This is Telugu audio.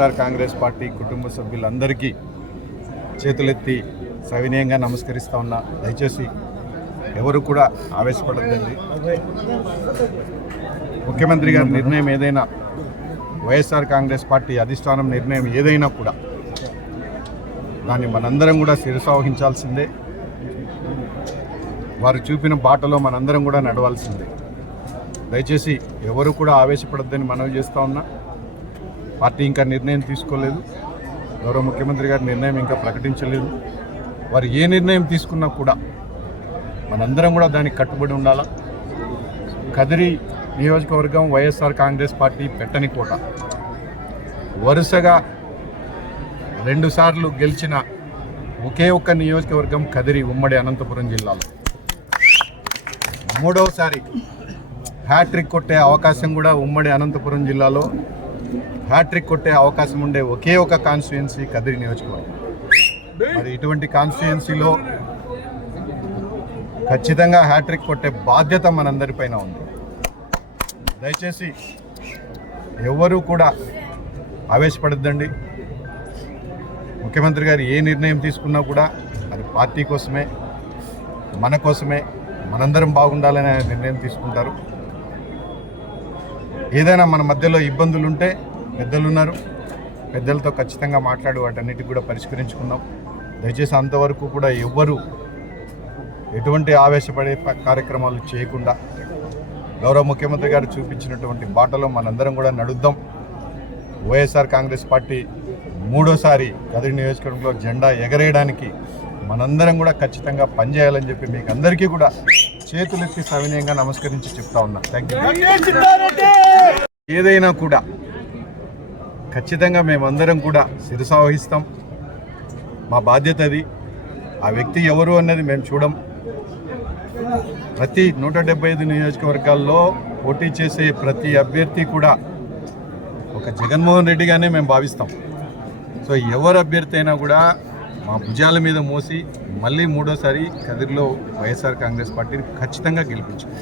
వైఎస్ఆర్ కాంగ్రెస్ పార్టీ కుటుంబ సభ్యులందరికీ చేతులెత్తి సవినయంగా నమస్కరిస్తా ఉన్నా. దయచేసి ఎవరు కూడా ఆవేశపడద్దండి. ముఖ్యమంత్రి గారి నిర్ణయం ఏదైనా, వైఎస్ఆర్ కాంగ్రెస్ పార్టీ అధిష్టానం నిర్ణయం ఏదైనా కూడా దాన్ని మనందరం కూడా శిరసావహించాల్సిందే. వారు చూపిన బాటలో మనందరం కూడా నడవాల్సిందే. దయచేసి ఎవరు కూడా ఆవేశపడద్దని మనవి చేస్తూ ఉన్నా. పార్టీ ఇంకా నిర్ణయం తీసుకోలేదు. గౌరవ ముఖ్యమంత్రి గారి నిర్ణయం ఇంకా ప్రకటించలేదు. వారు ఏ నిర్ణయం తీసుకున్నా కూడా మనందరం కూడా దానికి కట్టుబడి ఉండాలా. కదిరి నియోజకవర్గం వైఎస్ఆర్ కాంగ్రెస్ పార్టీ పెట్టని కోట. వరుసగా 2 సార్లు గెలిచిన ఒకే ఒక్క నియోజకవర్గం కదిరి, ఉమ్మడి అనంతపురం జిల్లాలో. 3వసారి హ్యాట్రిక్ కొట్టే అవకాశం కూడా ఉమ్మడి అనంతపురం జిల్లాలో హ్యాట్రిక్ కొట్టే అవకాశం ఉండే ఒకే ఒక కాన్స్టిట్యుయెన్సీ కదిరి నియోజకవర్గం. మరి ఇటువంటి కాన్స్టిట్యుయెన్సీలో ఖచ్చితంగా హ్యాట్రిక్ కొట్టే బాధ్యత మనందరిపైన ఉంది. దయచేసి ఎవరూ కూడా ఆవేశపడద్దండి. ముఖ్యమంత్రి గారు ఏ నిర్ణయం తీసుకున్నా కూడా అది పార్టీ కోసమే, మన కోసమే, మనందరం బాగుండాలనే నిర్ణయం తీసుకుంటారు. ఏదైనా మన మధ్యలో ఇబ్బందులు ఉంటే పెద్దలున్నారు, పెద్దలతో ఖచ్చితంగా మాట్లాడి వాటన్నిటికి కూడా పరిష్కరించుకుందాం. దయచేసి అంతవరకు కూడా ఎవ్వరూ ఎటువంటి ఆవేశపడే కార్యక్రమాలు చేయకుండా గౌరవ ముఖ్యమంత్రి గారు చూపించినటువంటి బాటలో మనందరం కూడా నడుద్దాం. వైఎస్ఆర్ కాంగ్రెస్ పార్టీ 3వసారి కదిరి నియోజకవర్గంలో జెండా ఎగరేయడానికి మనందరం కూడా ఖచ్చితంగా పనిచేయాలని చెప్పి మీకు అందరికీ కూడా చేతులెత్తి సవినయంగా నమస్కరించి చెప్తా ఉన్నా. Thank you. ఏదైనా కూడా ఖచ్చితంగా మేమందరం కూడా శిరసావహిస్తాం. మా బాధ్యత అది. ఆ వ్యక్తి ఎవరు అన్నది మేము చూడం. ప్రతి 175 నియోజకవర్గాల్లో పోటీ చేసే ప్రతి అభ్యర్థి కూడా ఒక జగన్మోహన్ రెడ్డిగానే మేము భావిస్తాం. సో ఎవరు అభ్యర్థి అయినా కూడా మా భుజాల మీద మోసి మళ్ళీ 3వసారి కదిరిలో వైఎస్ఆర్ కాంగ్రెస్ పార్టీని ఖచ్చితంగా గెలిపించాం.